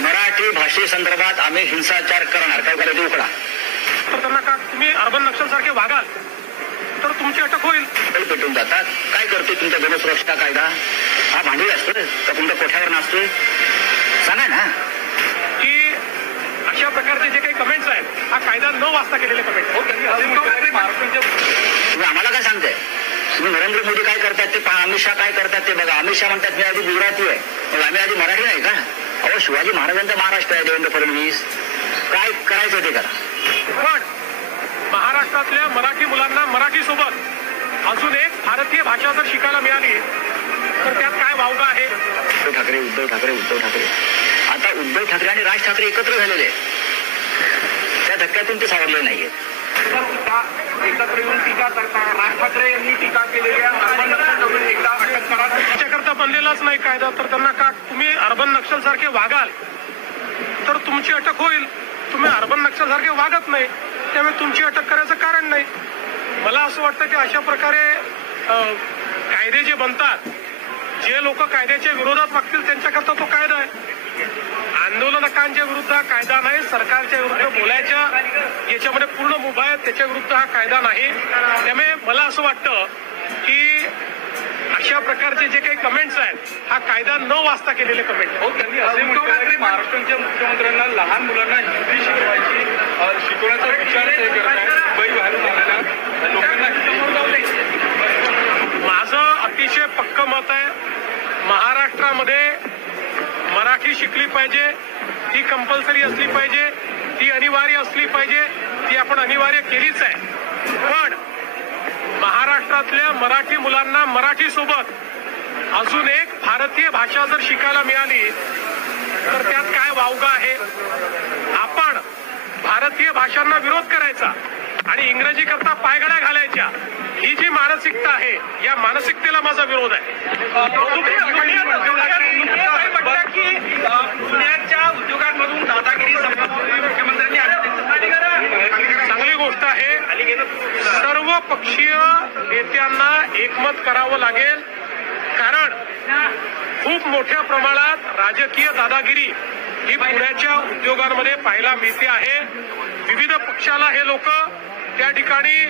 मराठी भाषेसंदर्भात आम्ही हिंसाचार करणार, काय करायचं उकडा. तर त्यांना का तुम्ही अर्बन नक्षलसारखे वागाल तर तुमची अटक होईल. पेटून जातात. काय करतोय तुमचा जनसुरक्षा कायदा? हा भांडील असतोय का तुमच्या कोठ्यावर नसतोय? सांगा ना. की अशा प्रकारचे जे काही कमेंट्स आहेत हा कायदा न वाचता केलेले कमेंट. तुम्ही आम्हाला काय सांगताय? तुम्ही नरेंद्र मोदी काय करतात ते पहा, अमित शहा काय करतात ते बघा. अमित शहा म्हणतात मी आधी गुजराती आहे, मग आम्ही आधी मराठी नाही का? अहो शिवाजी महाराजांचा महाराष्ट्र आहे देवेंद्र फडणवीस. काय करायचं ते करा. पण महाराष्ट्रातल्या मराठी मुलांना मराठीसोबत अजून एक भारतीय भाषा जर शिकायला मिळाली तर त्यात काय वावगा आहे? उद्धव ठाकरे आता उद्धव ठाकरे आणि राज ठाकरे एकत्र झालेले त्या धक्क्यातून ते सावरले नाहीये. एकत्र येऊन टीका करता राज ठाकरे यांनी टीका केलेल्या एकदा अटक करा. त्याच्याकरता बनलेलाच नाही कायदा. तर त्यांना का तुम्ही अर्बन नक्षल सारखे वागाल तर तुमची अटक होईल. तुम्ही अर्बन नक्षल सारखे वागत नाही त्यामुळे तुमची अटक करायचं कारण नाही. मला असं वाटतं की अशा प्रकारे कायदे जे बनतात, जे लोक कायद्याच्या विरोधात वागतील त्यांच्याकरता तो कायदा आहे. आंदोलनकांच्या विरुद्ध हा कायदा नाही. सरकारच्या विरुद्ध बोलायच्या याच्यामध्ये पूर्ण मुभा आहे, त्याच्या विरुद्ध हा कायदा नाही. त्यामुळे मला असं वाटतं की अशा प्रकारचे जे काही कमेंट्स आहेत हा कायदा न वाचता केलेले कमेंट. त्यांनी असे म्हटलं की महाराष्ट्राच्या मुख्यमंत्र्यांना लहान मुलांना हिंदी शिकवण्याचा विचार ते करत आहेत. मुंबई बाहेरून आलेल्या लोकांना माझं अतिशय पक्कं मत आहे, महाराष्ट्रामध्ये मराठी शिकली पाहिजे, ती कंपल्सरी असली पाहिजे, ती अनिवार्य असली पाहिजे, ती आपण अनिवार्य केलीच आहे. पण महाराष्ट्रातल्या मराठी मुलांना मराठीसोबत अजून एक भारतीय भाषा जर शिकायला मिळाली तर त्यात काय वावगा आहे? आपण भारतीय भाषांना विरोध करायचा आणि इंग्रजी करता पायघड्या घालायच्या, ही जी मानसिकता आहे या मानसिकतेला माझा विरोध आहे. पुण्याच्या उद्योगांमधून दादागिरी मुख्यमंत्र्यांनी चांगली गोष्ट आहे. सर्व पक्षीय नेत्यांना एकमत करावं लागेल, कारण खूप मोठ्या प्रमाणात राजकीय दादागिरी ही पुण्याच्या उद्योगांमध्ये पाहायला मिळते आहे. विविध पक्षाला हे लोक त्या ठिकाणी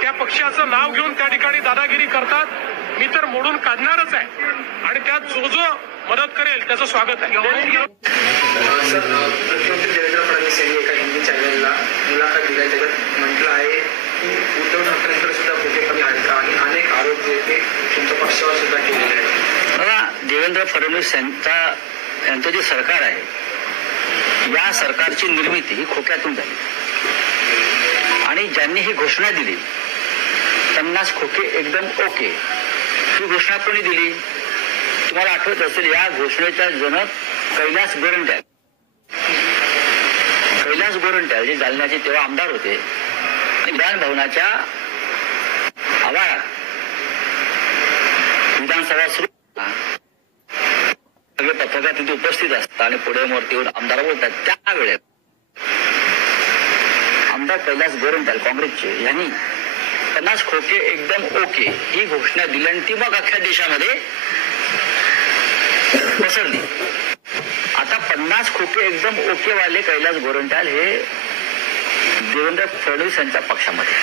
त्या पक्षाचं नाव घेऊन त्या ठिकाणी दादागिरी करतात. मी तर मोडून काढणारच आहे आणि त्यात जो मदत करेल त्याचं स्वागत आहे. मुख्यमंत्री देवेंद्र फडणवीस यांनी एका हिंदी चॅनलला मुलाखत दिल्या, त्याच्यात म्हटलं आहे की उद्धव ठाकरेंकडे सुद्धा खोटेपणी आहेत का आणि अनेक आरोप जे ते तुमच्या पक्षावर सुद्धा केलेले आहेत. बघा, देवेंद्र फडणवीस यांचं जे सरकार आहे या सरकारची निर्मिती ही खोक्यातून झाली आणि ज्यांनी ही घोषणा दिली 50 खोके एकदम ओके, ही घोषणा कोणी दिली? तुम्हाला आठवत असेल, या घोषणेचा जनक कैलास गोरंट्याल जे जालन्याचे तेव्हा आमदार होते, विधान भवनाच्या आवारात विधानसभा सुरू सगळे पत्रकार तिथे उपस्थित असतात आणि पुढे मोठे येऊन आमदार बोलतात. त्यावेळेस आमदार कैलास गोरंट्याल काँग्रेसचे यांनी 50 खोके एकदम ओके ही घोषणा दिली आणि ती मग अख्ख्या देशामध्ये पसरली. आता 50 खोके एकदम ओके वाले कैलास गोरंट्याल हे देवेंद्र फडणवीस यांच्या पक्षामध्ये